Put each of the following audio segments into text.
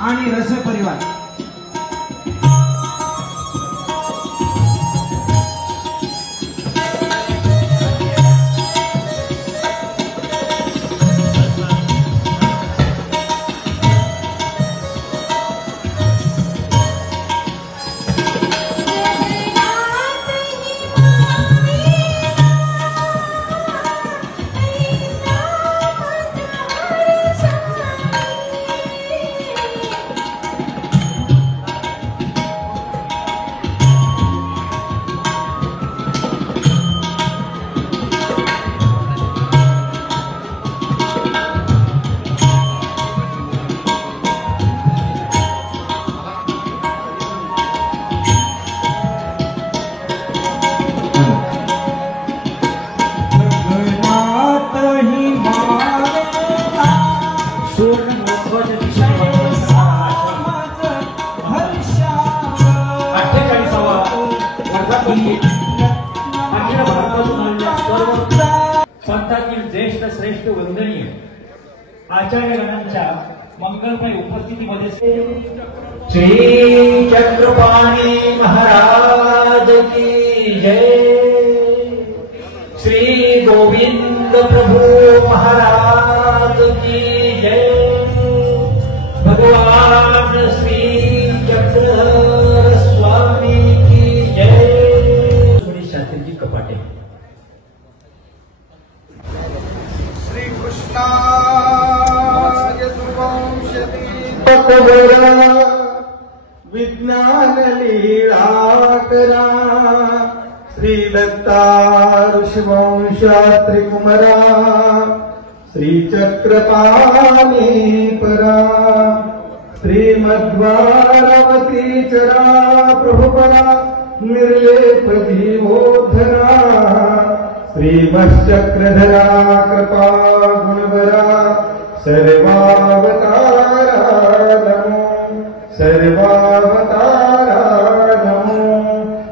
आणि रस परिवार पंथातील ज्येष्ठ श्रेष्ठ वंदनीय आचार्यगणांच्या मंगलमय उपस्थितीमध्ये श्री चक्रपाणी महाराज की जय, श्री गोविंद प्रभु महाराज की जय, भगवान श्री चक्रधर स्वामी की जय। शास्त्रीजी कपाटे श्री कृष्णा विज्ञान लीला करा, श्री दत्ता ऋषिवंशात्री कुमरा, श्री चक्रपाणी परा, श्रीमद्वारावती चरा प्रभुपरा, निर्लेप जीवोद्धरा, श्रीमश्चक्रधरा कृपा गुणवरा, सर्वावतारा नमो, सर्वावतारा नमो।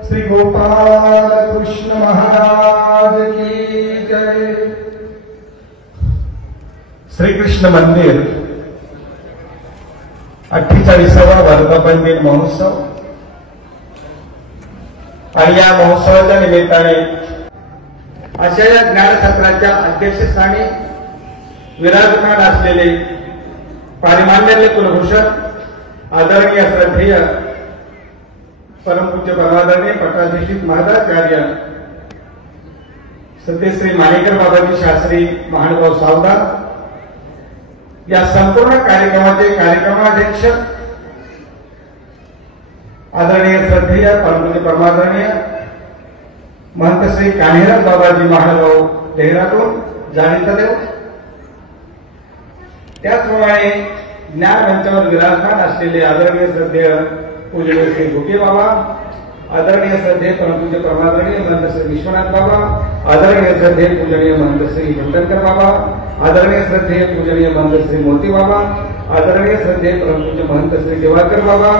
श्री गोपाल कृष्ण महाराज की जय। श्री कृष्ण मंदिर 48वा वर्धापन दिन महोत्सव आणि या महोत्सवाच्या निमित्ताने अशा या ज्ञानसत्राच्या अध्यक्षस्थानी विराजमान असलेले पारिमान्यालय कुलभूषण आदरणीय श्रद्धेय परमपूज्य परमादरणीय पट्टाधीष्ठित महाराजाचार्य सत्यश्री माणिकर बाबाजी शास्त्री महानुभाव सावधान, या संपूर्ण कार्यक्रमाचे कार्यक्रमाध्यक्ष आदरणीय श्रद्धेय परमपूज्य परमादरणीय महंत श्री कान्हीराज बाबाजी महानुभाव देहरादून जाणीतदेव, त्याचप्रमाणे ज्ञान मंचावर विराजमान असलेले आदरणीय श्रद्धेय पूजनीय श्री भुके बाबा, आदरणीय श्रद्धेय परमपूज्य परमादरणीय महंत श्री विश्वनाथ बाबा, आदरणीय श्रद्धेय पूजनीय महंत श्री भटंकर बाबा, आदरणीय श्रद्धेय पूजनीय महंत श्री मोती बाबा, आदरणीय श्रद्धेय परमपूज्य महंत श्री दिवाकर बाबा,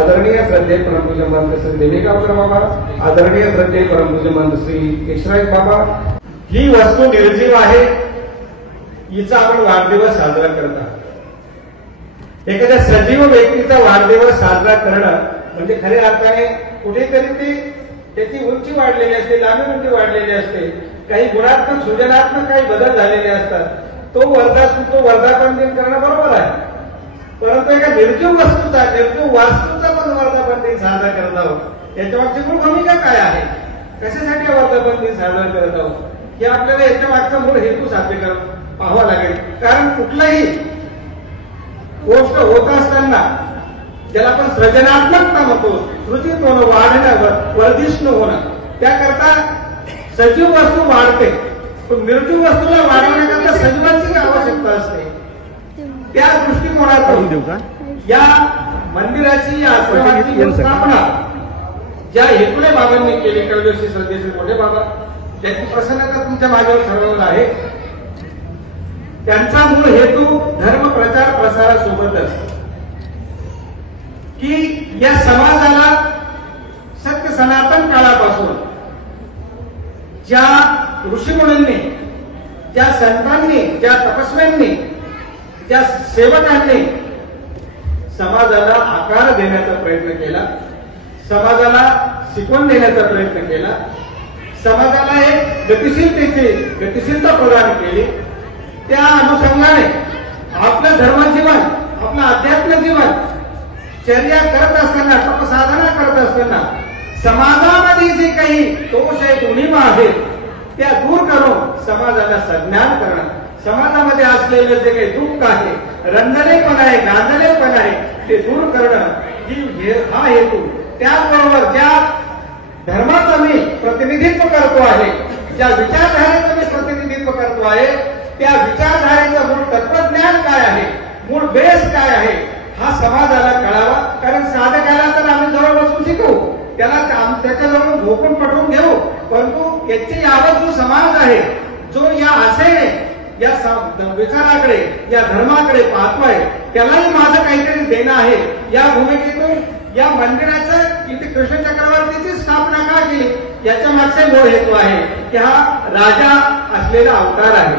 आदरणीय श्रद्धेय परमपूज्य महंत श्री देवीगावकर बाबा, आदरणीय श्रद्धेय परमपूज्य महंत श्री केशराज बाबा। ही वस्तू निर्जीव आहे, हिचा आपण वाढदिवस साजरा करत आहोत। एखाद्या सजीव व्यक्तीचा वाढदिवस साजरा करणं म्हणजे खऱ्या अर्थाने कुठेतरी त्याची उंची वाढलेली असते, लांबी उंची वाढलेली असते, काही गुणात्मक सृजनात्मक काही बदल झालेले असतात। तो वर्धापन दिन करणं बरोबर आहे, परंतु एका निर्जीव वस्तूचा, निर्जीव वास्तूचा पण वर्धापन दिन साजरा करत आहोत। याच्या मागची मूळ भूमिका काय आहे, कशासाठी वर्धापन दिन साजरा करत आहोत, हे आपल्याला याच्या मागचा मूळ हेतू साध्य पाहावा लागेल। कारण कुठलाही गोष्ट होत असताना ज्याला आपण सृजनात्मकता म्हणतो, सृजित होणं, वाढणं, वर्धिष्ण होणं, त्याकरता सजीव वस्तू वाढते, पण निर्जीव वस्तूला वाढवण्याकरता सजीवांची आवश्यकता असते। त्या दृष्टिकोनातून या मंदिराची, या आश्रमाची स्थापना ज्या हेतूने बाबांनी केली, कळजोशी श्रद्धेचे मोठे बाबा त्याची प्रसन्नता तुमच्या माझ्यावर सर्वांना आहे. त्यांचा मूळ हेतू धर्म प्रचार प्रसारासोबतच की या समाजाला सत्य सनातन काळापासून ज्या ऋषीमुनींनी, ज्या संतांनी, ज्या तपस्व्यांनी, ज्या सेवकांनी समाजाला आकार देण्याचा प्रयत्न केला, समाजाला शिकवण देण्याचा प्रयत्न केला, समाजाला एक गतिशीलता प्रदान केली, त्या अनुषंगाने आपलं धर्मजीवन, आपलं अध्यात्म जीवन चर्या करत असताना, तपसाधना करत असताना समाजामध्ये जे काही दोष आहेत, उणिवा आहेत, त्या दूर करून समाजाला सज्ञान करणं, समाजामध्ये असलेलं जे काही दुःख आहे, रंजनेपण आहे, गांजलेपण आहे, ते दूर करणं हा हेतू. त्याचबरोबर ज्या धर्माचं मी प्रतिनिधित्व करतो आहे, ज्या विचारधारेचं मी प्रतिनिधित्व करतो आहे, त्या विचारधारेचं मूळ तत्वज्ञान काय आहे, मूळ बेस काय आहे, हा समाजाला कळावा. कारण साधकाला तर आम्ही जवळ बसून शिकवू, त्याला त्याच्याजवळ घोकून पटवून घेऊ, परंतु याची यावत जो समाज आहे, जो या आशेने, या विचाराकडे, या धर्माकडे पाहतोय, त्यालाही माझं काहीतरी देणं आहे. या भूमिकेतून या मंदिराचं इथे कृष्ण चक्रवर्तीची स्थापना का केली, याच्या मागचे मूळ हेतू आहे की हा राजा असलेला अवतार आहे.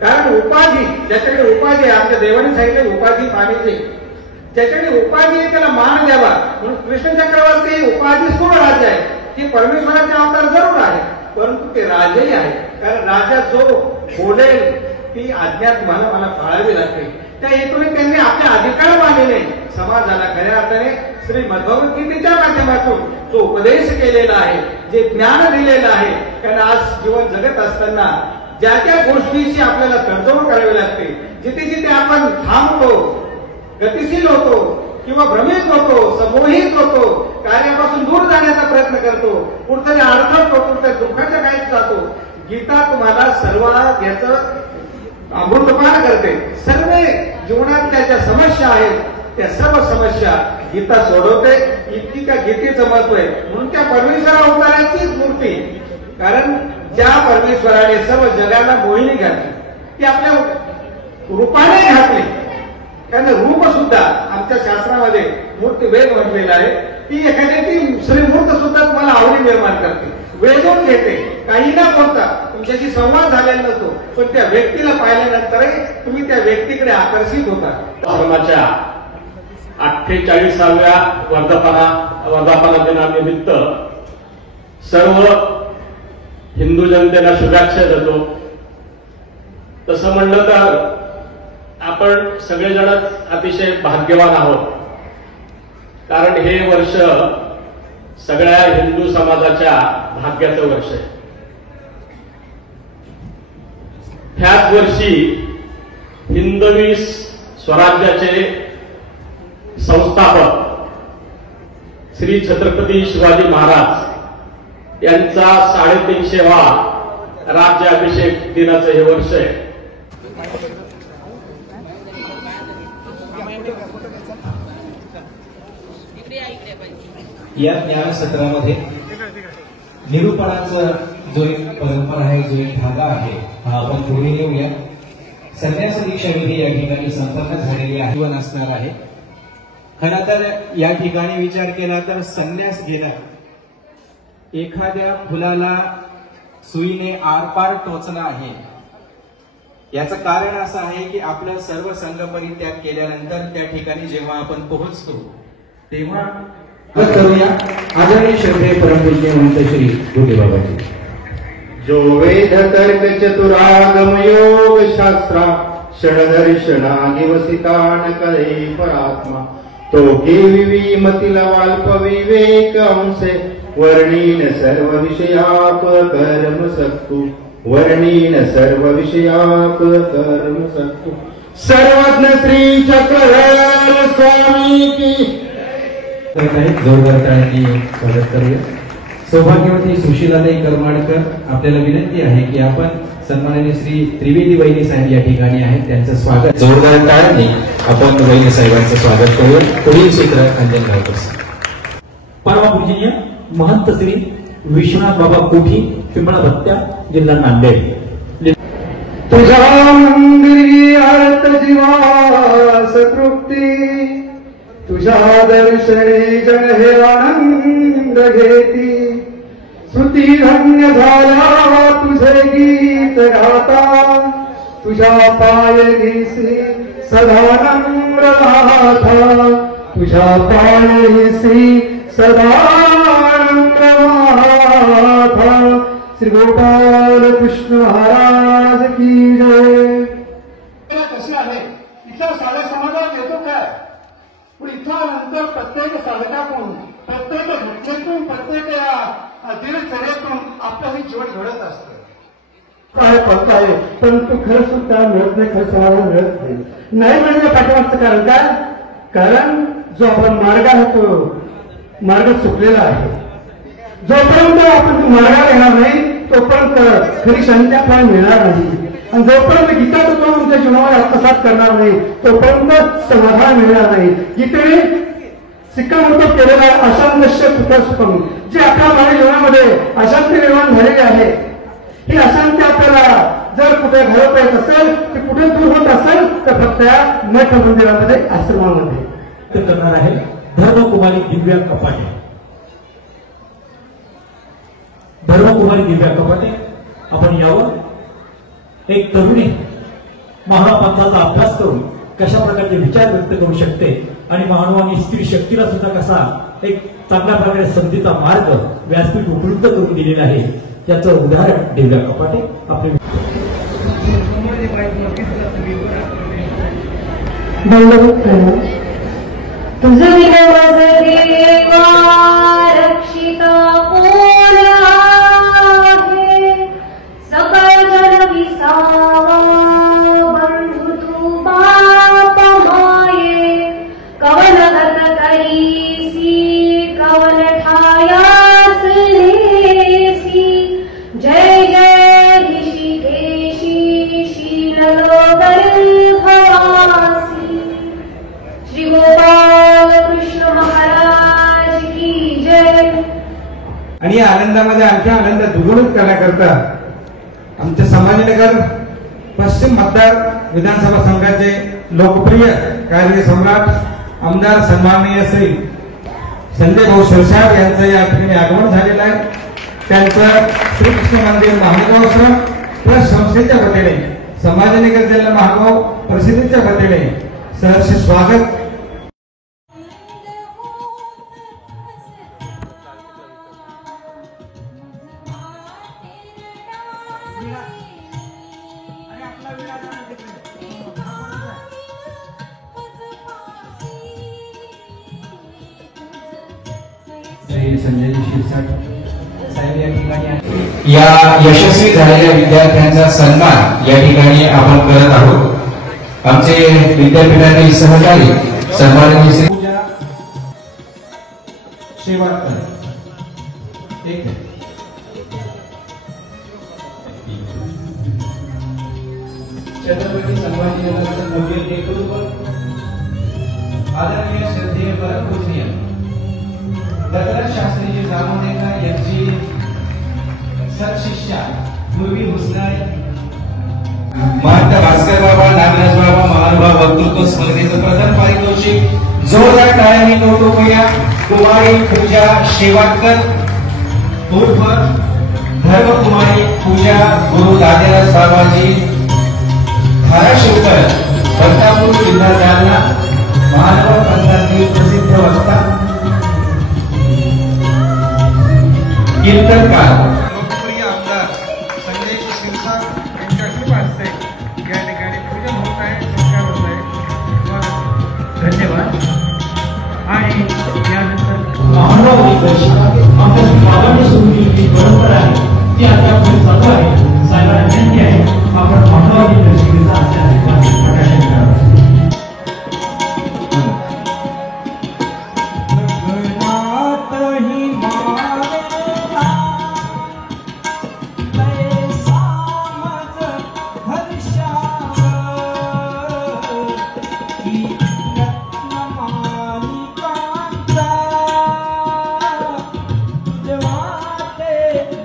कारण उपाधी, ज्याच्याकडे उपाधी आहे, आमच्या देवाने सांगितले उपाधी पाण्याची, ज्याच्याकडे उपाधी आहे त्याला मान द्यावा. म्हणून कृष्ण चक्रवर्ती उपाधी स्थूल राज्य आहे, की परमेश्वराचे अवतार जरूर आहे, परंतु ते राजही आहे. कारण राजा जो बोलेल ती आज्ञा तुम्हाला मला पाळावी लागते. त्या हेतूने त्यांनी आपले अधिकार मानलेले समाजाला खऱ्या अर्थाने श्री भगवद्गीतेच्या माध्यमातून जो उपदेश केलेला आहे, जे ज्ञान दिलेलं आहे. कारण आज जीवन जगत असताना ज्या त्या गोष्टीची आपल्याला तडजोड करावी लागते, जिथे जिथे आपण थांबतो, गतिशील होतो किंवा भ्रमित होतो, समोहित होतो, कार्यापासून दूर जाण्याचा प्रयत्न करतो, कुठतरी अडथळतो, कुठतरी दुःखाच्या काळात जातो. गीता तुम्हाला सर्व याचं अमृतपान करते. सर्व जीवनातल्या ज्या समस्या आहेत त्या सर्व समस्या गीता सोडवते. इतकी त्या गीतेचं महत्व आहे. म्हणून त्या परमेश्वर अवताराचीच मूर्ती, कारण ज्या परमेश्वराने सर्व जगाला मोहिनी घातली, ती आपल्या रूपाने घातली. कारण रूप सुद्धा आमच्या शास्त्रामध्ये मूर्ती वेद म्हटलेला आहे. ती एखाद्याची श्रीमूर्त सुद्धा तुम्हाला आवडी निर्माण करते, वेधून घेते. काही ना बोलता तुमच्याशी संवाद झालेला नसतो, पण त्या व्यक्तीला पाहिल्यानंतरही तुम्ही त्या व्यक्तीकडे आकर्षित होता. आश्रमाच्या 48व्या वर्धापना दिनानिमित्त सर्व हिंदू जनतेला शुभेच्छा देतो. तसं म्हणलं तर आपण सगळेजणच अतिशय भाग्यवान आहोत, कारण हे वर्ष सगळ्या हिंदू समाजाच्या भाग्याचं वर्ष आहे. ह्याच वर्षी हिंदवी स्वराज्याचे संस्थापक श्री छत्रपती शिवाजी महाराज यांचा 350वा राज्याभिषेक दिनाचं हे वर्ष आहे. या ज्ञानसत्रामध्ये निरूपणाचा जो एक परंपरा आहे, जो एक धागा आहे, हा आपण पुढे नेऊया. संन्यास दीक्षा विधी या ठिकाणी संपन्न झालेली आजीवन असणार आहे. खरं तर या ठिकाणी विचार केला तर संन्यास घेणं, एखाद्या फुलाला सुईने आरपार टोचणं आहे. याचं कारण असं आहे की आपलं सर्व संघ परित्याग केल्यानंतर त्या ठिकाणी जेव्हा आपण पोहोचतो तेव्हा करूया आदरणीय श्रद्धेय परमपूज्य महंत श्री गुटे बाबाजी. जो वेद तर्क चतुरागम योग शास्त्रा षडदर्शनादिवसितान करे परात्मा तो केवी मतिला वाल्प विवेक अंशे वर्णीन सर्व विषयाप कर्म सक्तु वर्णीन सर्व विषयाप कर्म सक्तु. सर्वज्ञ श्री चक्रधर स्वामी की जोरदार टाळ्यांनी स्वागत करूया. सौभाग्यवती सुशीलाताई करमाडकर, आपल्याला विनंती आहे की आपण सन्माननीय श्री त्रिवेदी वैद्य साहेब या ठिकाणी आहेत, त्यांचं स्वागत जोरदार टाळ्यांनी आपण वैद्य साहेबांचं स्वागत करूया. पुढील सूत्र अंजनगावकर. परमपूजनीय महंत श्री विश्वनाथ बाबा कोठी पिंपळाबत्त्या, जिल्हा नांदेड. तुझ्या मंदिरी आरत जीवास तृप्ती, तुझ्या दर्शनी जन हे आनंद घेती. स्तुती धन्य झाला तुझे गीत गाता, तुझ्या पायरीसी सदा नम्र राधा, तुझ्या पायरीसी सदा नम्र राधा. श्री गोपाल कृष्ण महाराज की जय. कसे आहे इथल्या साध्या समाजात येतो काय, पण इथं नंतर प्रत्येक साधकातून, प्रत्येक घटनेतून, प्रत्येक दिनचर्येतून आपलंही जीवन घडत असतं. काय पडत आहे, परंतु खरं सुद्धा मिळत नाही, खरं समाधान मिळत नाही. नाही म्हणजे पाठीमागचं कारण काय? कारण जो आपण मार्ग आहे तो मार्ग चुकलेला आहे. जोपर्यंत आपण तो मार्गाला येणार नाही तोपर्यंत खरी शांती आपल्याला मिळणार नाही. आणि जोपर्यंत गीता तो तुमच्या जीवनावर आत्मसात करणार नाही तोपर्यंत समाधान मिळणार नाही. गीतेने शिक्कामोर्तब केलेला आहे अशांतस्य कुठं सुखम. जे आपल्या मानवी जीवनामध्ये अशांती निर्माण झालेली आहे, ही अशांती आपल्याला जर कुठे घालवता येत असेल, ते कुठे दूर होत असेल तर फक्त या मठ मंदिरामध्ये, आश्रमामध्ये करणार आहे धर्मकुमारी दिव्या कपाटे. धर्मकुमारी दिव्या कपाटे, आपण यावर एक तरुणी महापंथाचा अभ्यास करून कशा प्रकारचे विचार व्यक्त करू शकते आणि मानवाने स्त्री शक्तीला सुद्धा कसा एक चांगल्या प्रकारे संधीचा मार्ग व्यासपीठ उपलब्ध करून दिलेला आहे, याचं उदाहरण दिव्या कपाटे आपले. तुझं विनवज देवा रक्षिता कोण आहे, सकळ जन विसावा बंधु तू बाप माये. कवन गत करीसी कवन ठायास नेसी, जय जय ऋषिकेशी शीललो गर्भवासी. श्री गोपाल कृष्ण महाराज की जय. आणि या आनंदामध्ये आमच्या आनंद दुगुणित करण्याकरता आमच्या संभाजीनगर पश्चिम मतदार विधानसभा संघाचे लोकप्रिय कार्यसम्राट आमदार सन्माननीय श्री संजय भाऊ शिरसाट यांचं या ठिकाणी आगमन झालेलं आहे. त्यांचं श्रीकृष्ण मंदिर महागाव प्लस संस्थेच्या वतीने, संभाजीनगर जिल्हा महागाव परिषदेच्या वतीने सहर्ष स्वागत. संजय शिरसाट साहेब या ठिकाणी या यशस्वी झालेल्या विद्यार्थ्यांचा सन्मान या ठिकाणी आपण करत आहोत. आमचे विद्यापीठातील सहकारी सन्माननीय श्री शेवाळकर छत्रपती संभाजीनगरचं भव्य नेतृत्व आदरणीय श्रद्धेय परमपूजनीय दत्तराज शास्त्रीजी जामोदेकर यांची सत्शिष्या मुरवी हुसनाई, महंत भास्कर बाबा, नागराज बाबा महानुभाव वक्तृत्व स्पर्धेचं प्रथम पारितोषिक जोरदार टाळ्यांनी कौतुकया कुमारी पूजा शेवाटकर उर्फ धर्मकुमारी पूजा गुरु दादेराज बाबाजी धाराशिवकर, बदनापूर जिल्हा जालना, महानुभाव पंथातील प्रसिद्ध वक्ता कीर्तनकार लोकप्रिय आमदार संजय शिरसाट यांच्या शुभ हस्ते या ठिकाणी पूजन होत आहे, संस्कार होत आहे. धन्यवाद. आणि यानंतर महानुभाव आमच्या बाबांनी सुरू केलेली परंपरा आहे ती आता पुढे चालू आहे. साहेबांना विनंती आहे आपण महानुभाव दर्शनाचा आजच्या प्रकाशन करावं.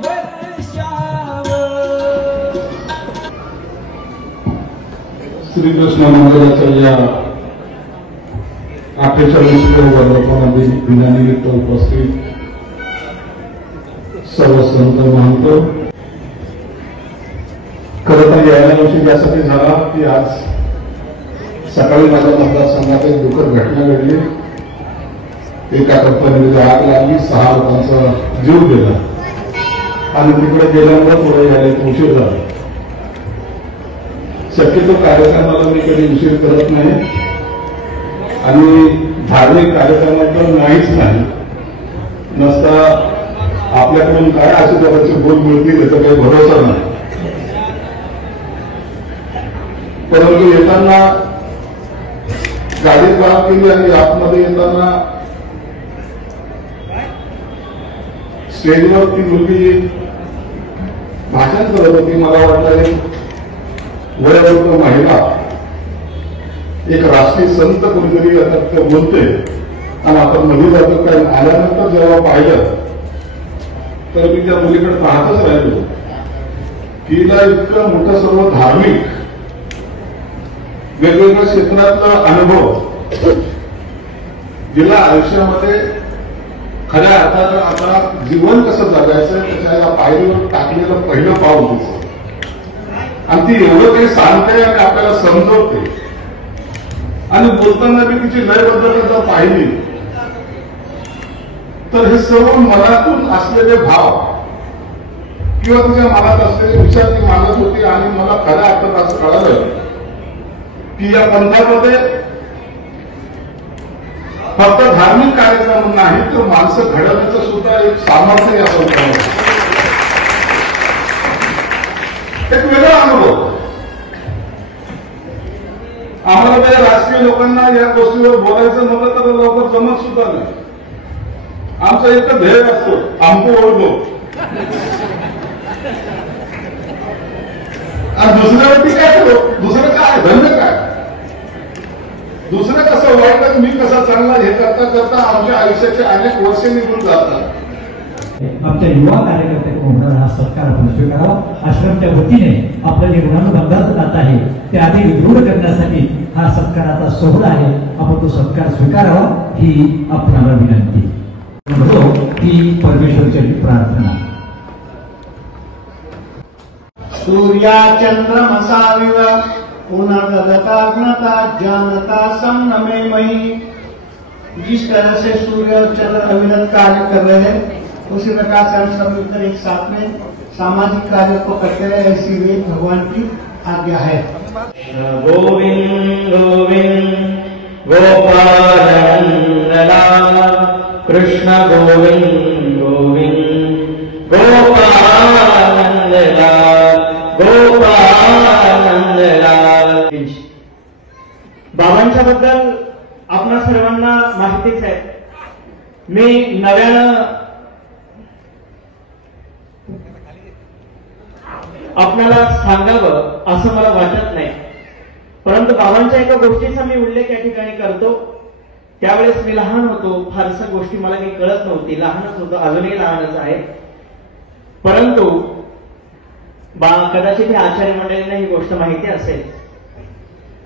वर्षा श्रीकृष्ण महाराजांच्या या 48व्या वर्धापन दिनानिमित्त उपस्थित सर्व संत महंत, खरं तर यायला उशीर यासाठी झाला की आज सकाळी माझ्या मतदारसंघात एक दुःखद घटना घडली. एका कंपनीमध्ये आग लागली, 6 लोकांचा जीव गेला आणि तिकडे गेल्यामुळे पुढे यायला उशीर झाला. शक्यतो कार्यक्रमाला मी कधी उशीर करत नाही आणि धार्मिक कार्यक्रमात नाहीच नाही. नसता आपल्याकडून काय अशी प्रकारचे बोल मिळतील याचा काही भरोसा नाही. परंतु येताना गाडी पार्क केली आणि आतमध्ये येताना स्टेजवर ती मुलगी भाषण करत होती. मला वाटलं वयोवृद्ध महिला एक राष्ट्रीय संत कोणीतरी आता बोलते आणि आपण मध्ये जातो. काय आल्यानंतर जेव्हा पाहिलं तर मी त्या मुलीकडे पाहतच राहिलो. तिला इतकं मोठं सर्व धार्मिक वेगवेगळ्या क्षेत्रातला अनुभव जिला आयुष्यामध्ये खऱ्या अर्थानं आता जीवन कसं जगायचं त्याच्या या पायरीवर टाकलेलं पहिलं पाऊल दिसतं आणि ती एवढं काही सांगते आणि आपल्याला समजवते. आणि बोलताना मी तिची लयबद्धता पाहिली तर हे सर्व मनातून असलेले भाव किंवा तिच्या मनात असलेले विचार ती मांडत होती. आणि मला खऱ्या अर्थात असं कळालं की या पंथामध्ये फक्त धार्मिक कार्यक्रम नाही तर माणसं घडवण्याचं सुद्धा एक सामर्थ्य या पंथामध्ये. एक वेगळा अनुभव आम्हाला त्या राजकीय लोकांना या गोष्टीवर बोलायचं म्हटलं तर लवकर जमत सुद्धा नाही. आमचा एकच ध्येय असतो, आमको ओळखलो आणि दुसऱ्यावरती काय करू, दुसरं काय धंदे काय, दुसरं कसं वाईट मी कसा चांगला हे करता करता आमच्या आयुष्याचे अनेक वर्ष निघून जातात. आमच्या युवा कार्यकर्त्यांकडून हा सत्कार आपण स्वीकारावा. आश्रमच्या वतीने आपलं जे ऋणानुबंधाचं नातं आहे ते अधिक दृढ करण्यासाठी हा सत्काराचा सोहळा आहे. आपण तो सत्कार स्वीकारावा ही आपणाला विनंती. ही परमेश्वरची प्रार्थना. सूर्याचंद्रमसाविव पुनर्गताग्नता जानता संनमे मही. जिस तरह से सूर्य और चंद्र अविरत कार्य कर रहे हैं उसी प्रकार से हम सब मिलकर एक साथ में सामाजिक कार्य को करते रहे, ऐसी वे भगवान की आज्ञा है. गोविंद गोविंद गोपाल नंदलाल कृष्ण गोविंद गोविंद गोपाल नंदलाल गोपाल नंदलाल. बाबांच्या बद्दल आपणा सर्वांना माहितीच आहे. मी नव्यानं आपल्याला सांगावं असं मला वाटत नाही, परंतु बाबांच्या एका गोष्टीचा मी उल्लेख या ठिकाणी करतो. त्यावेळेस मी लहान होतो, फारशा गोष्टी मला काही कळत नव्हती, लहानच होतो, अजूनही लहानच आहे. परंतु कदाचित या आचार्य मंडळींना ही गोष्ट माहिती असेल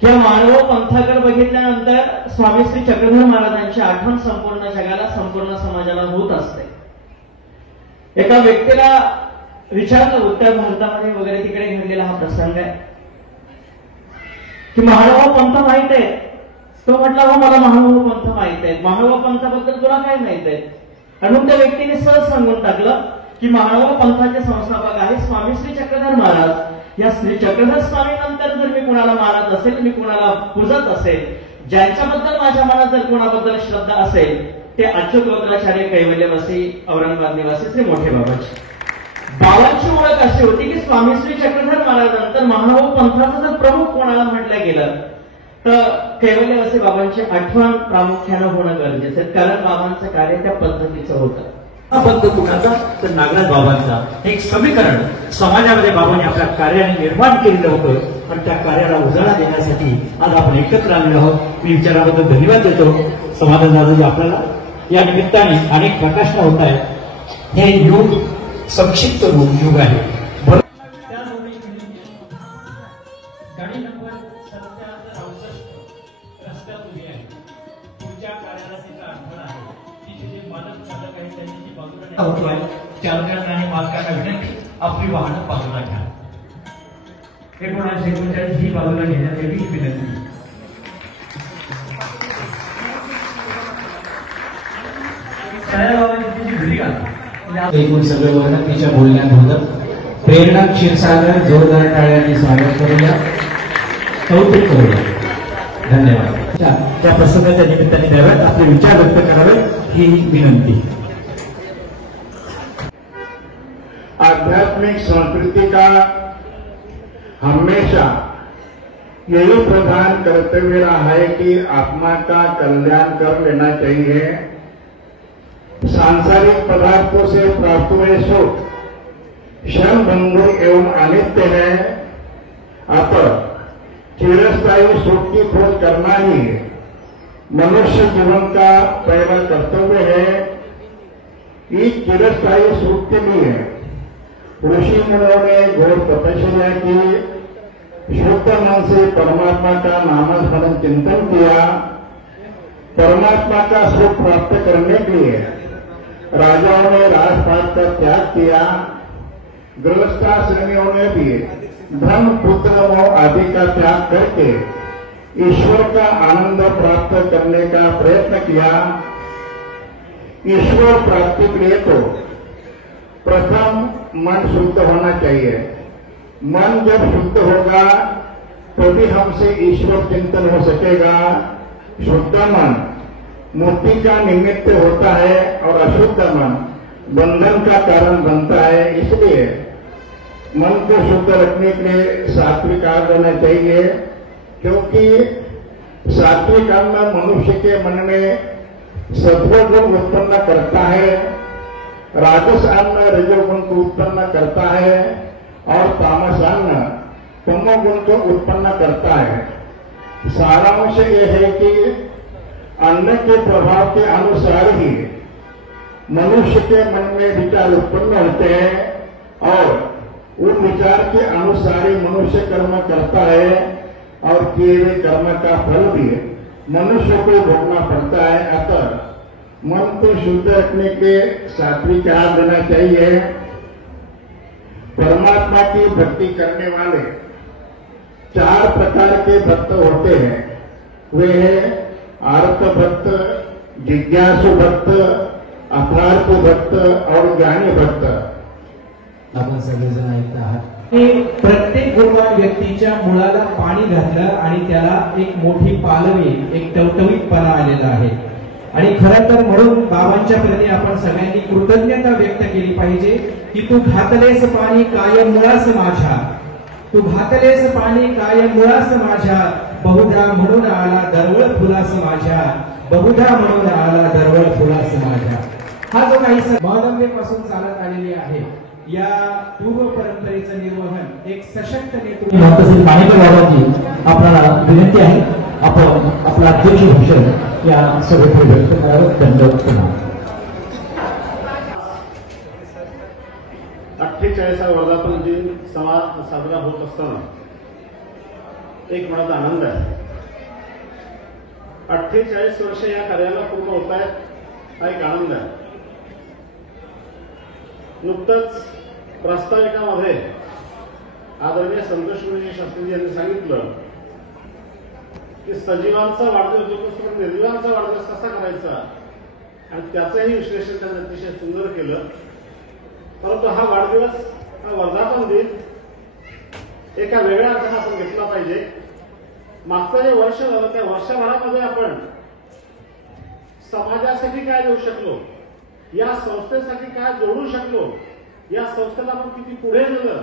की मानव पंथाकडे बघितल्यानंतर स्वामी श्री चक्रधर महाराजांची आठवण संपूर्ण जगाला, संपूर्ण समाजाला होत असते. एका व्यक्तीला विचारलं, उत्तर भारतामध्ये वगैरे तिकडे घडलेला हा प्रसंग आहे की महानुभाव पंथ माहित आहे. तो म्हटला हो मला महानुभाव पंथ माहित आहे. महानुभाव पंथाबद्दल तुला काय माहित आहे? आणि मग त्या व्यक्तीने सहज सांगून टाकलं की महानुभाव पंथाचे संस्थापक आहे स्वामी श्री चक्रधर महाराज. या श्री चक्रधर स्वामी नंतर जर मी कोणाला मानत असेल, मी कोणाला पूजत असेल, ज्यांच्याबद्दल माझ्या मनात जर कोणाबद्दल श्रद्धा असेल ते अच्युत वक्राचार्य कैवल्यवासी औरंगाबाद निवासी श्री मोठे बाबाजी. बाबांची ओळख अशी होती की स्वामी श्री चक्रधर महाराजांनंतर महानुभाव पंथाचं जर प्रमुख कोणाला म्हटलं गेलं तर कैवल्यवासी बाबांची आठवण प्रामुख्यानं होणं गरजेचं आहे, कारण बाबांचं कार्य त्या पद्धतीचं होतं. हा बंध कुणाचा तर नागराज बाबांचा. एक समीकरण समाजामध्ये बाबांनी आपल्या कार्याने निर्माण केलेलं होतं आणि त्या कार्याला उजाळा देण्यासाठी आज आपण एकत्र आलेलो आहोत. मी विचाराबद्दल धन्यवाद देतो. समाधान दादाजी आपल्याला या निमित्ताने अनेक प्रकाशनं होत आहेत. हे युग संक्षिप्त युग आहे. गाडी नंबर 7 पुढच्या कार्याला तिचा अडथळा आहे. तिचे जे मालक चालक आहेत त्यांनी ती बाजूला होतो आहे. चालकांना आणि मालकांना विनंती, आपली वाहनं बाजूला घ्या. 1939 ही बाजूला घेण्यात यावी विनंती. एकूण सगळे वर्णन तिच्या बोलण्यात होतं. प्रेरणा क्षीरसागर जोरदार टाळ्यांनी स्वागत करूया, कौतुक करूया. धन्यवाद. त्या प्रसंगाच्या निमित्ताने द्याव्यात, आपले विचार व्यक्त करावे ही विनंती. आध्यात्मिक संस्कृति का हमेशा यही प्रधान कर्तव्य रहा है कि आत्मा का कल्याण कर लेना चाहिए. सांसारिक पदार्थों से प्राप्त हुए सुख क्षणभंगुर एवं अनित्य है. अतः चिरस्थायी सुख की खोज करना ही मनुष्य जीवन का पहला कर्तव्य है. इस चिरस्थायी सुख के लिए ऋषि मुनियों ने घोर तपस्या की, शुद्ध मन से परमात्मा का नामस्मरण चिंतन किया. परमात्मा का सुख प्राप्त करने के लिए राजाओं ने राजपाट का त्याग किया. गृहस्थाश्रमियों ने भी धन पुत्र मोह आदि का त्याग करके ईश्वर का आनंद प्राप्त करने का प्रयत्न किया. ईश्वर प्राप्ति के लिए तो प्रथम मन शुद्ध होना चाहिए. मन जब शुद्ध होगा तभी हमसे ईश्वर चिंतन हो सकेगा. शुद्ध मन मुक्ति का निमित्त होता है और अशुद्ध मन बंधन का कारण बनता है. इसलिए मन को शुद्ध रखने के लिए सात्विक आहार लेना चाहिए, क्योंकि सात्विक अन्न मनुष्य के मन में सत्व गुण उत्पन्न करता है, राजस अन्न रजोगुण को उत्पन्न करता है और तामस अन्न तमोगुण को उत्पन्न करता है. सारांश ये है कि अन्न के प्रभाव के अनुसार ही मनुष्य के मन में विचार उत्पन्न होते हैं और उन विचार के अनुसार ही मनुष्य कर्म करता है और किए हुए कर्म का फल भी मनुष्य को भोगना पड़ता है. अतः मन को शुद्ध रखने के सात्विक आहार देना चाहिए. परमात्मा की भक्ति करने वाले 4 प्रकार के भक्त होते हैं. वे हैं आर्त भक्त, जिज्ञासु भक्त, अथार्थ भक्त और ज्ञानी भक्त. आपण सगळेजण ऐकत आहात. प्रत्येक गुणवान व्यक्तीच्या मुळाला पाणी घातलं आणि त्याला एक मोठी पालवी, एक टवटवीतपणा आलेला आहे. आणि खरं तर म्हणून बाबांच्या प्रती आपण सगळ्यांनी कृतज्ञता व्यक्त केली पाहिजे की तू घातलेस पाणी कायम मुळास माझ्या, तू घातलेस पाणी कायम मुळास माझ्या, बहुधा म्हणून आला दरवळ फुलास माझ्या, बहुधा म्हणून आला दरवळ फुलास माझ्या. हा जो काही महानंदेपासून चालत आलेली आहे या पूर्व परंपरेचं निर्वहन एक सशक्त नेतृत्व पाणीकर बाबांची आपल्याला विनंती आहे, आपण आपला अध्यक्ष भाषण या सभेत व्यक्त करावं. धन्यवाद. 48वा वर्धापन दिन साजरा होत असताना एक मनाचा आनंद आहे. 48 वर्ष या कार्याला पूर्ण होत आहेत हा एक आनंद आहे. नुकतंच प्रास्ताविकामध्ये आदरणीय संतोष मुनी शास्त्रीजी यांनी सांगितलं की सजीवांचा वाढदिवस जोपासून निर्जीवांचा वाढदिवस कसा करायचा आणि त्याचंही विश्लेषण त्यांनी अतिशय सुंदर केलं. परंतु हा वाढदिवस, हा वर्धापन दिन एका वेगळ्या अर्थाने आपण घेतला पाहिजे. मागचं जे वर्ष झालं त्या वर्षभरामध्ये आपण समाजासाठी काय देऊ शकलो, या संस्थेसाठी काय जोडू शकलो, या संस्थेला आपण किती पुढे नेलं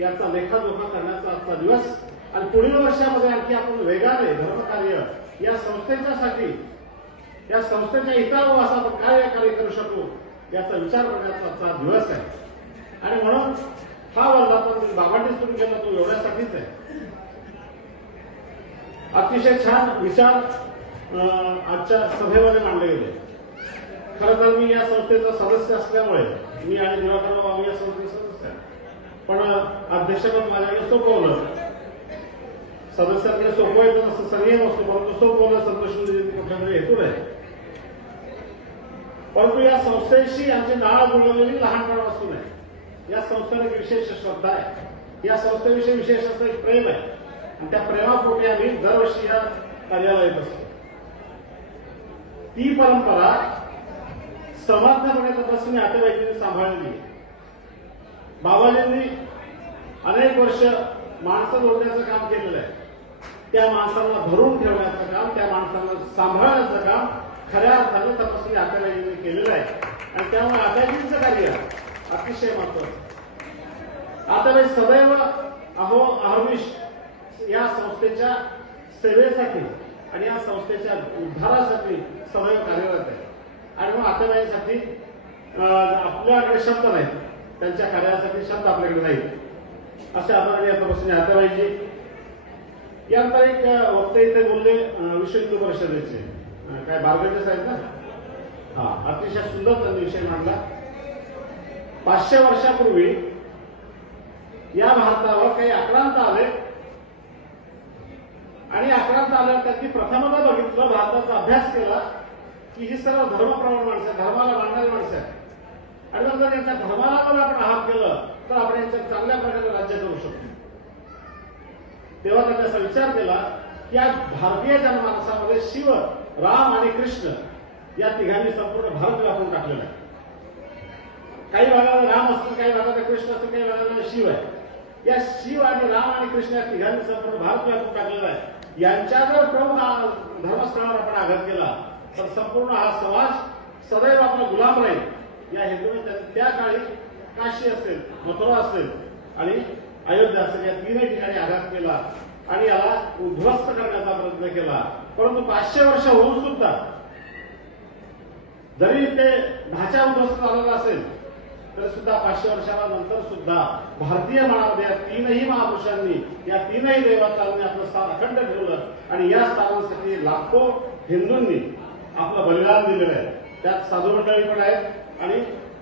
याचा लेखाजोखा करण्याचा आजचा दिवस. आणि पुढील वर्षामध्ये आणखी आपण वेगाने धर्मकार्य या संस्थेच्यासाठी, या संस्थेच्या हितावर असं आपण काय कार्य करू शकू याचा विचार करण्याचा आजचा दिवस आहे. आणि म्हणून हा वर्धापन बाबांनी सुरू केला तो एवढ्यासाठीच आहे. अतिशय छान विचार आजच्या सभेमध्ये मांडले गेले. खरं तर मी या संस्थेचा सदस्य असल्यामुळे मी आणि दिवाकर बाबा या संस्थेचे सदस्य आहे, पण अध्यक्षपद माझ्याकडे सोपवलं. सदस्यांकडे सोपवायचं असं संयम असतो, परंतु सोपवलं संतोष कुठला तरी हेतू नाही, परंतु या संस्थेशी आमची नाळ जुळवलेली लहानपणापासून आहे. या संस्थेला एक विशेष श्रद्धा आहे, या संस्थेविषयी विशेष असं एक प्रेम आहे आणि त्या प्रेमापोटी आम्ही दरवर्षी या कार्याला येत असतो. ती परंपरा समर्थपणे तपस्वी आतेबाईंनी सांभाळलेली आहे. बाबाजींनी अनेक वर्ष माणसं जोडण्याचं काम केलेलं आहे. त्या माणसांना धरून ठेवण्याचं काम, त्या माणसांना सांभाळण्याचं काम खऱ्या अर्थाने तपस्वी आतेबाईंनी केलेलं आहे आणि त्यामुळे आताजींचं कार्य अतिशय महत्वाचं. आताबाई सदैव अहर्निश या संस्थेच्या सेवेसाठी आणि या संस्थेच्या उद्धारासाठी सदैव कार्यरत आहे आणि मग आताबाईंसाठी आपल्याकडे शब्द नाहीत, त्यांच्या कार्यासाठी शब्द आपल्याकडे नाहीत असे आदरणीय तपस्वी आताबाईजी. यानंतर एक वक्ते इथे बोलले विश्व हिंदू परिषदेचे काय बारगटे साहेब ना, हा अतिशय सुंदर त्यांनी विषय मांडला. 500 वर्षापूर्वी या भारतावर काही आक्रांत आले आणि आक्रांत आल्यावर त्यांनी प्रथमदा बघितलं, भारताचा अभ्यास केला की ही सर्व धर्मप्रवण माणसं, धर्माला मानणारी माणसं आहेत आणि मग जर यांच्या धर्माला जर आपण आहात केलं तर आपण यांच्या चांगल्या प्रकारे राज्य करू शकतो. तेव्हा त्यांनी असा विचार केला की या भारतीय जनमानसामध्ये शिव, राम आणि कृष्ण या तिघांनी संपूर्ण भारत व्यापून टाकलेला आहे. काही भागाला राम असतील, काही भागाला कृष्ण असतील, काही भागाला शिव आहे. या शिव आणि राम आणि कृष्ण या तिघांनी संपूर्ण भारत व्यापून टाकलेला आहे. यांच्या जर प्रमुख धर्मस्थळावर आपण आघात केला तर संपूर्ण हा समाज सदैव आपला गुलाम राहील. या हेतूने त्या काळी काशी असेल, मथुरा असेल आणि अयोध्या असेल या तीनही ठिकाणी आघात केला आणि याला उद्ध्वस्त करण्याचा प्रयत्न केला. परंतु 500 वर्ष होऊन सुद्धा जरी ते ढाचा उद्ध्वस्त झालेला असेल तरी सुद्धा 500 वर्षानंतर सुद्धा भारतीय मनामध्ये या तीनही महापुरुषांनी, या तीनही देवतांनी आपलं स्थान अखंड ठेवलं आणि या स्थानासाठी लाखो हिंदूंनी आपलं बलिदान दिलेलं आहे. त्यात साधू मंडळी पण आहेत आणि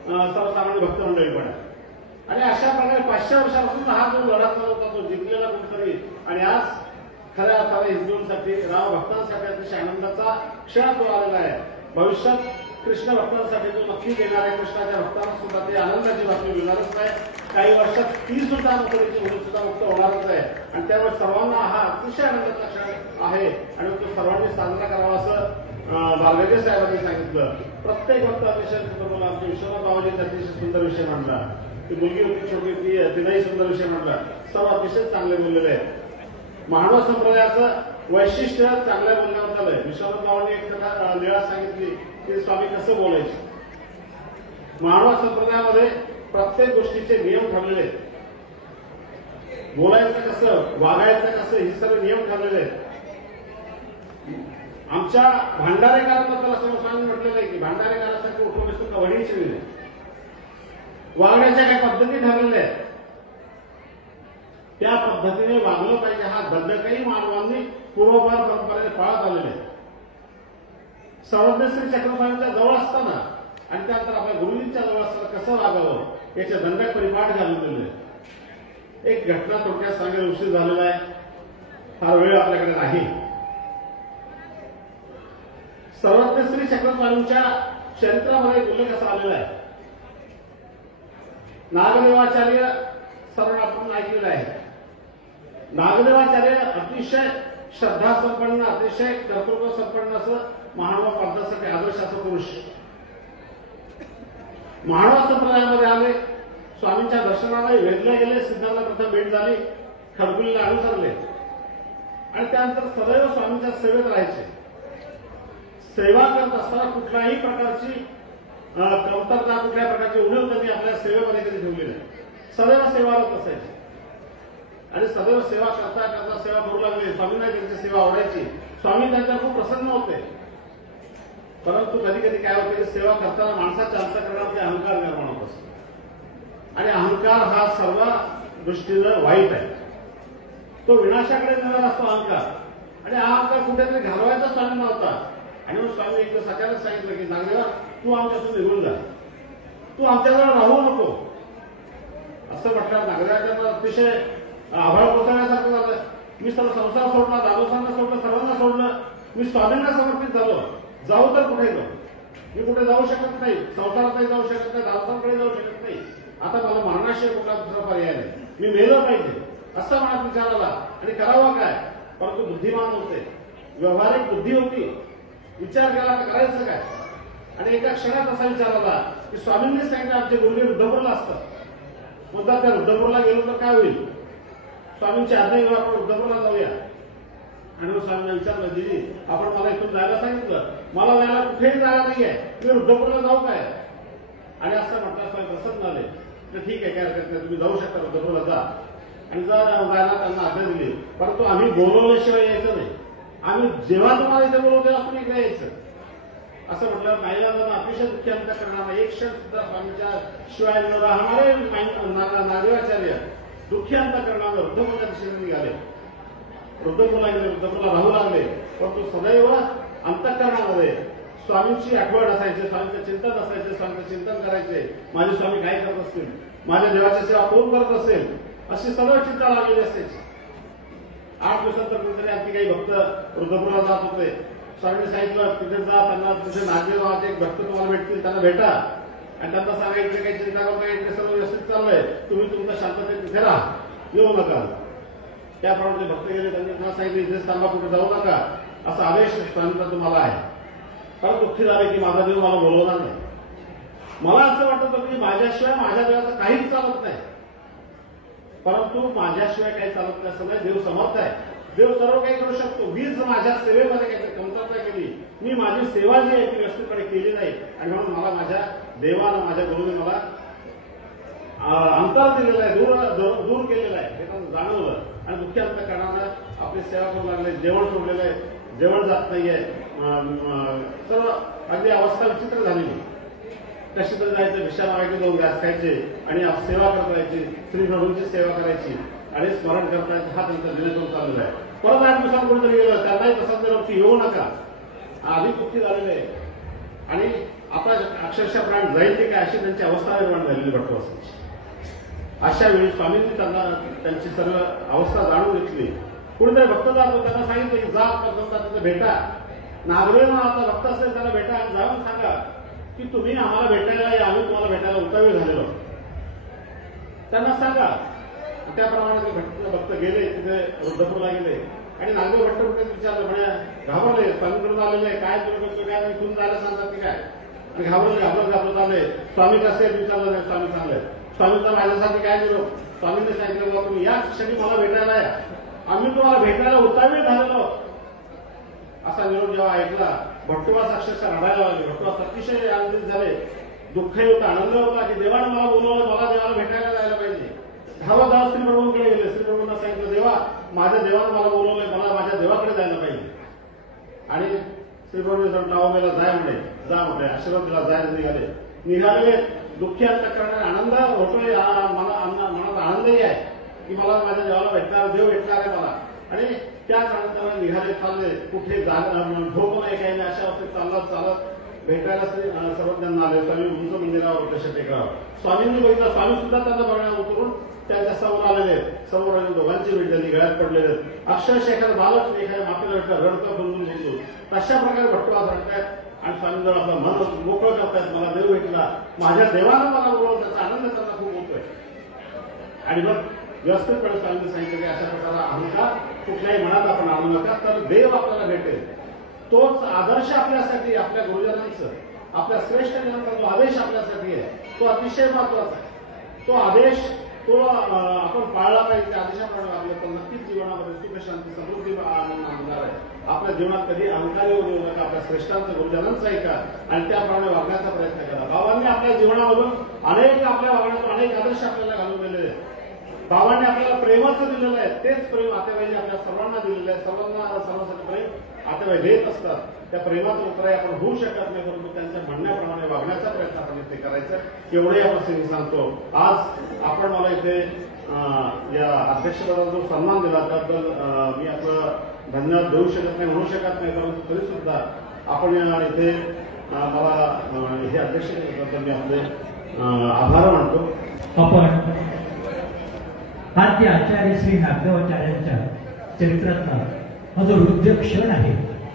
सर्वसामान्य भक्त मंडळी पण आहेत आणि अशा प्रकारे 500 वर्षापासून हा जो लढा चालू होता तो जिंकलेला कुठेतरी आणि आज खऱ्या अर्थाने हिंदूंसाठी, राम भक्तांसाठी अतिशय आनंदाचा क्षण तो आलेला आहे. भविष्यात कृष्ण भक्तांसाठी जो नक्की येणार आहे, कृष्णाच्या भक्तांना सुद्धा ते आनंदाची बातमी मिळणारच आहे. काही वर्षात ती सुद्धा मथुरेची होळी सुद्धा मुक्त होणारच आहे आणि त्यामुळे सर्वांना हा अतिशय आनंदाचा क्षण आहे आणि तो सर्वांनी साजरा करावा असं बारगटे साहेबांनी सांगितलं. प्रत्येक भक्त अतिशय सुंदर बोला. आमचे विश्वनाथ बाबाजींनी अतिशय सुंदर विषय मांडला. ती मुलगी होती छोटी, ती तिनेही सुंदर विषय मांडला. सर्व अतिशय चांगले बोललेले आहेत. महानव संप्रदायाचं वैशिष्ट्य चांगल्या बोलण्यावर झालंय. विश्वनाथ बाबांनी एक कथा निळा सांगितली की स्वामी कसं बोलायचे. महानव संप्रदायामध्ये प्रत्येक गोष्टीचे नियम ठरलेले आहेत. बोलायचं कसं, वागायचं कसं, हे सर्व नियम ठरलेले आहेत. आमच्या भांडारेकारांबद्दल असं स्वामी म्हटलेलं आहे की भांडारेकारासाठी उठून बसून कवडी शिवले. वागण्याच्या काही पद्धती ठरलेल्या आहेत, त्या पद्धतीने वागलं पाहिजे हा दंडकही मानवांनी पूर्वपार परंपरेने पाळत आलेले आहे. सर्वज्ञश्री चक्रस्वामींच्या जवळ असताना आणि त्यानंतर आपल्या गुरुजींच्या जवळ असताना कसं वागावं याचे दंडक परिपाठ घालून दिले. एक घटना थोडक्यात सांगायला उशीर झालेला आहे, फार वेळ आपल्याकडे नाही. सर्वज्ञश्री चक्रस्वामींच्या चरित्रामध्ये उल्लेख असा आलेला आहे. नागदेवाचार्य सर्व आपण ऐकलेलं आहे. नागदेवाचार्य अतिशय श्रद्धासंपन्न, अतिशय कर्तृत्व संपन्न असं महानुभाव पंथासाठी आदर्श असं पुरुष. महानुभाव संप्रदायामध्ये आले, स्वामींच्या दर्शनाला वेधले गेले, सिद्धांना प्रथम भेट झाली, खडकुलीला अनुसरले आणि त्यानंतर सदैव स्वामींच्या सेवेत राहायचे. सेवा करत असताना कुठल्याही प्रकारची कमतरता, कुठल्याही प्रकारची उणीव त्यांनी आपल्या सेवेमध्ये कधी ठेवली नाही. सदैव सेवारत असायचे आणि सदैव सेवा करता करता सेवा करू लागले. स्वामींना त्यांची सेवा आवडायची, स्वामी त्यांच्यावर खूप प्रसन्न होते. परंतु कधी कधी काय होते, सेवा करताना माणसाच्या अंतःकरणामध्ये अहंकार निर्माण होत असतो आणि अहंकार हा सर्व दृष्टीनं वाईट आहे. तो विनाशाकडे नेणारा असतो अहंकार आणि हा अहंकार कुठेतरी घालवायचा स्वामींना होता. आणि मग स्वामी एकदा सकाळच सांगितलं की नागदेवा तू आमच्यासून निघून जा, तू आमच्याजवळ राहू नको असं म्हटलं. नागदेवाच्या अतिशय आभाळ कोसळण्यासारखं झालं. मी सर्व संसार सोडला, दादोसांना सोडलं, सर्वांना सोडलं मी स्वामींना समर्पित झालो, जाऊ तर कुठे जाऊ? मी कुठे जाऊ शकत नाही, संसारातही जाऊ शकत नाही, दासांकडे जाऊ शकत नाही. आता मला मरणाशिवाय कुठला दुसरा पर्याय नाही, मी मेलो पाहिजे असा मनात विचार आला. आणि करावं काय? परंतु बुद्धिमान होते, व्यवहारिक बुद्धी होती, विचार केला तर करायचं काय. आणि एका क्षणात असा विचार आला की स्वामींनी सांगितलं आमचे गुरुजी रुद्रपूरला असतात, मुद्दा त्या रुद्रपूरला गेलो तर काय होईल? स्वामींची आज्ञा घेऊन आपण रुद्रपूरला जाऊया. आणि स्वामींना विचारलं, दिदी आपण मला इथून जायला सांगितलं, मला जायला कुठेही जागा नाहीये, मी रुद्रपूरला जाऊ काय? आणि असं म्हटलं स्वामी प्रसन्न आले. तर ठीक आहे, काय हरकत नाही, तुम्ही जाऊ शकता, रुद्रपूरला जा. आणि जायला त्यांना आज्ञा दिली. परंतु आम्ही बोलवल्याशिवाय यायचं नाही, आम्ही जेव्हा तुम्हाला इथे बोलवतो तेव्हा तुम्ही इकडे यायचं. असं म्हटलं नाईलाजानं अतिशय दुःखी अंतःकरणानं एक क्षण सुद्धा स्वामींच्या शिवाय न राहणारे नागदेवाचार्य दुःखी अंतःकरणानं रुद्रपूरच्या दिशेने निघाले. रुद्रपूरला गेले, रुद्रपूरला राहू लागले. परंतु सदैव अंतःकरणामध्ये स्वामींची आठवण असायची, स्वामींचं चिंतन असायचे, स्वामींचं चिंतन करायचे. माझे स्वामी काय करत असतील, माझ्या देवाची सेवा कोण करत असेल, अशी सर्व चिंता लागलेली असायची. 8 दिवसांतर कुठेतरी आणखी काही भक्त रुद्रपूरला जात होते. स्वामींनी सांगितलं तिथे जा, त्यांना तिथे नागदेव नावाचे एक भक्त तुम्हाला भेटतील, त्यांना भेटा आणि त्यांना सांगा इकडे काही चिंता करू नका, इकडे सर्व व्यवस्थित चाललंय, तुम्ही तुमच्या शांततेत तिथे राहा, येऊ नका. त्याप्रमाणे भक्त गेले, त्यांनी त्यांना सांगितलं इथेच थांबा, कुठे जाऊ नका, असा आदेश स्वामींचा तुम्हाला आहे. कारण दुःखी झाले की माझा देव मला बोलवणार नाही. मला असं वाटत होतं की माझ्याशिवाय माझ्या देवाचं काहीच चालत नाही. परंतु माझ्याशिवाय काही चालत नाही असं नाही, देव समर्थ आहे, देव सर्व काही करू शकतो. मीच माझ्या सेवेमध्ये काहीतरी कमतरता केली, मी माझी सेवा जी आहे ती व्यवस्थितपणे केली नाही. आणि म्हणून मला माझ्या देवानं, माझ्या गुरुने मला अंतर दिलेलं आहे, दूर केलेलं आहे, हे त्यांना जाणवलं. आणि दुःखी अंतःकरणानं आपली सेवा करू लागले. जेवण सोडलेलं आहे, जेवण जात नाहीये, सर्व अगदी अवस्था विचित्र झालेली. कशी तरी जायचं, भिक्षा मागायची, 2 घास खायचे आणि सेवा करता यायची, श्री प्रभूंची सेवा करायची आणि स्मरण करता यायचं. हा त्यांचा दिनक्रम चाललेला आहे. परत 8 दिवसांत कुठेतरी गेलं, त्यांनाही तसंच दिलं की येऊ नका, आधी दुःखी झालेले आहे. आणि आता अक्षरशः प्राण जाईल की काय अशी त्यांची अवस्था निर्माण झालेली भट्टवासांची. अशा वेळी स्वामींनी त्यांना त्यांची सर्व अवस्था जाणून घेतली. कुणीतरी भक्त जातो, त्यांना सांगितलं की जा तिथे भेटा, नागदेव नावाचा भक्त असेल त्याला भेटा आणि जाऊन सांगा की तुम्ही आम्हाला भेटायला या, आम्ही तुम्हाला भेटायला उतावीळ झालेलो, त्यांना सांगा. त्याप्रमाणे ते भक्त गेले, तिथे रुद्रपूरला गेले आणि नागदेव भट्ट कुठे विचारलं, म्हणजे घाबरले, स्वामीकडून आलेले काय तुम्ही काय इथून जायला सांगतात की काय. आणि घाबरत आले. स्वामी कसे विचारलं नाही, स्वामी सांगले स्वामीचा माझ्यासाठी काय निरोप. स्वामींनी सांगितलं बाबा तुम्ही याच क्षणी मला भेटायला या, आम्ही तुम्हाला भेटायला उतावीळ झालेलो. असा निरोप जेव्हा ऐकला भट्टवास अक्षरशः रडायला लागले. भट्टवास अतिशय आनंदित झाले, दुःखही होता, आनंद होता की देवाने मला बोलवलं, मला देवाला भेटायला जायला पाहिजे. धावत श्रीप्रभूंकडे गेले. श्रीप्रभूंना सांगितलं देवा माझ्या देवाने मला बोलवलंय, मला माझ्या देवाकडे जायला पाहिजे. आणि श्रीप्रभूंनी सांगितलं मला जाय म्हणे, जा म्हणे, आशीर्वाद दिला, जायला निघाले. दुःखी अंतःकरणाने आनंद होतोय, मनात आनंदही आहे की मला माझ्या देवाला भेटणार, देव भेटणार आहे मला. आणि त्याच आनंदाने निघाले, चालले, कुठे झोप नाही काही नाही, अशा अवस्थेत चालत भेटायला सर्वज्ञांना आले. स्वामी उंच मंदिरावर दश टेकावर स्वामींनी बघितलं, स्वामी सुद्धा त्यांना बघण्याला उतरून त्यांच्या समोर आलेले, समोर आले, दोघांची भेट झाली, गळ्यात पडलेले. अक्षरशः एखादा बालक एखाद्या मातेला भेटलं, रडतं बंधून बोलतो, तशा प्रकारे भट्टवास रडतायत आणि स्वामींजवळ आपलं मन मोकळं करतायत. मला देव भेटला, माझ्या देवानं मला बोलवलं, त्याचा आनंद त्यांना खूप होतोय. आणि मग व्यवस्थितपणे स्वामींनी सांगितलं की अशा प्रकारचा अहंकार कुठल्याही मनात आपण आणू नका, तर देव आपल्याला भेटेल. तोच आदर्श आपल्यासाठी, आपल्या गुरुजनांचं, आपल्या श्रेष्ठ जनांचा जो आदेश आपल्यासाठी आहे तो अतिशय महत्वाचा आहे. तो आदेश तो आपण पाळला पाहिजे. त्या आदेशाप्रमाणे वागलं तर नक्कीच जीवनामध्ये सुख शांती समृद्धी आणणार आहे. आपल्या जीवनात कधी अहंकार येऊ देऊ नका, आपल्या श्रेष्ठांचं गुरुजनांचं ऐका आणि त्याप्रमाणे वागण्याचा प्रयत्न करा. बाबांनी आपल्या जीवनामधून आपल्या वागण्यातून अनेक आदर्श आपल्याला घालून दिलेले आहेत. बाबांनी आपल्याला प्रेमाचं दिलेलं आहे, तेच प्रेम आतेबाईंनी आपल्या सर्वांना दिलेलं आहे. सर्वांसाठी प्रेम आतेबाई देत असतात. त्या प्रेमाचं उत्तर आपण होऊ शकत नाही, परंतु त्यांच्या म्हणण्याप्रमाणे वागण्याचा प्रयत्न आपण इथे करायचा, एवढे आपण सांगतो. आज आपण मला इथे या अध्यक्षपदाचा जो सन्मान दिला त्याबद्दल मी आपलं धन्यवाद देऊ शकत नाही, म्हणू शकत नाही, परंतु तरी सुद्धा आपण इथे मला हे अध्यक्ष केल्याबद्दल मी आपले आभार मानतो. आपण आद्य आचार्य श्री नागदेवाचार्यांच्या चरित्रातला हा जो हृदय क्षण आहे,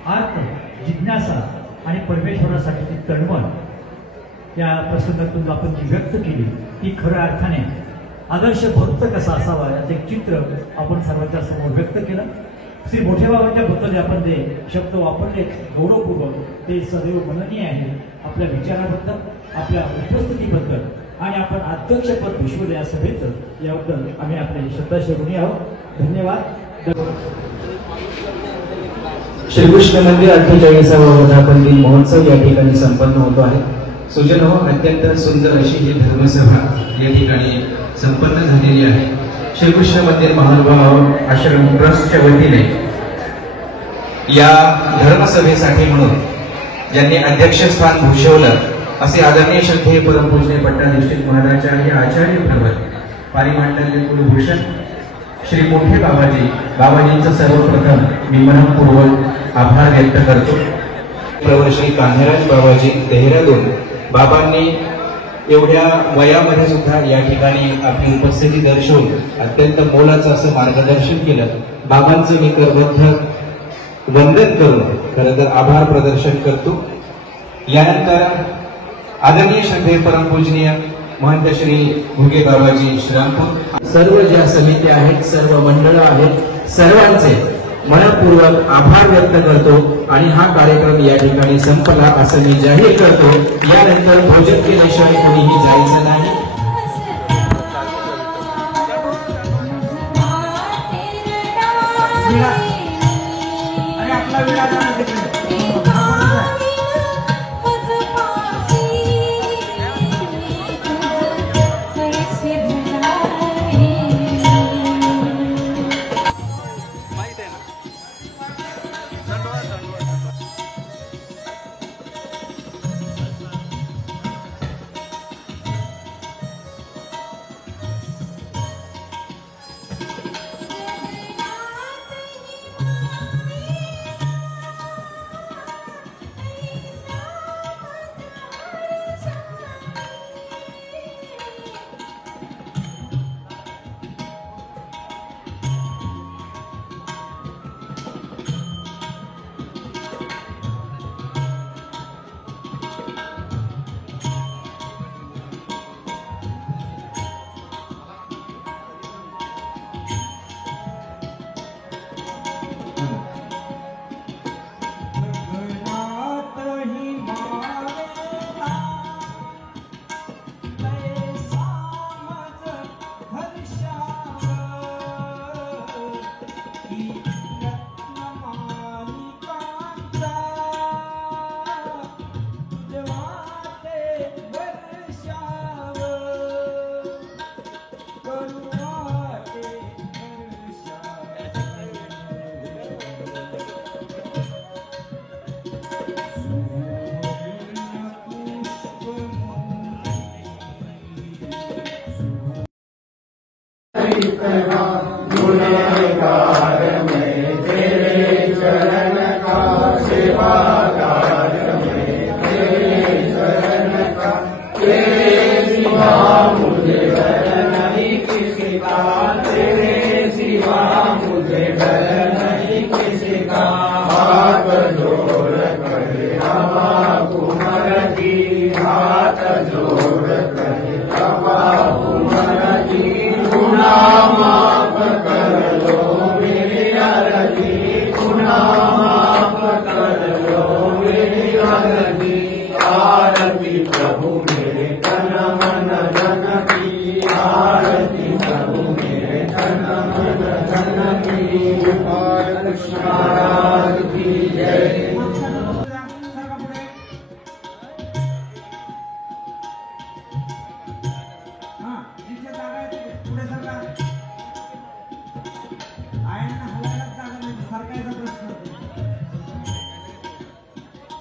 अर्थ, जिज्ञासा आणि परमेश्वरासाठीची तळमळ या प्रसंगातून आपण जी व्यक्त केली ती खऱ्या अर्थाने आदर्श भक्त कसा असावा याचे चित्र आपण सर्वांच्या समोर व्यक्त केलं. श्री मोठे बाबांच्या बद्दल आपण जे शब्द वापरले गौरवपूर्वक ते सदैव मननीय आहे. आपल्या विचाराबद्दल, आपल्या उपस्थितीबद्दल आणि आपण अध्यक्षपद भूषवले या सभेचं याबद्दल आम्ही आपले श्रद्धाशी ऋणी आहोत. धन्यवाद. श्रीकृष्ण मंदिर 48वा वर्धापन दिन महोत्सव या ठिकाणी संपन्न होतो आहे. सुजन हो अत्यंत सुंदर अशी ही धर्मसभा या ठिकाणी संपन्न झालेली आहे. श्रीकृष्ण मंदिर महानुभाव आश्रम ट्रस्टच्या वतीने या धर्मसभेसाठी म्हणून ज्यांनी अध्यक्षस्थान भूषवलं असे आदरणीय श्रद्धेय परमपूजनीय पट्टाधिष्ठित महाराजाचार्य आचार्य प्रवर पारिमांडल्य कुलभूषण श्री मोठे बाबाजींचं सर्वप्रथम मी मनपूर्वक आभार व्यक्त करतो. प्रवर श्री कान्हेराज बाबाजी देहरादून बाबांनी एवढ्या वयामध्ये सुद्धा या ठिकाणी आपली उपस्थिती दर्शवून अत्यंत मोलाचं असं मार्गदर्शन केलं. बाबांचं मी करबद्ध वंदन करून खरं तर आभार प्रदर्शन करतो. यानंतर आदरणीय श्रद्धेय परमपूजनीय महंत श्री भुगे बाबाजी श्रीरामपूर सर्व ज्या समित्या आहेत, सर्व मंडळं आहेत, सर्वांचे मनपूर्वक आभार व्यक्त करतो आणि हा कार्यक्रम या ठिकाणी संपला असं मी जाहीर करतो. यानंतर भोजन केल्याशिवाय कोणीही जायचं नाही.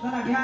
चला घ्या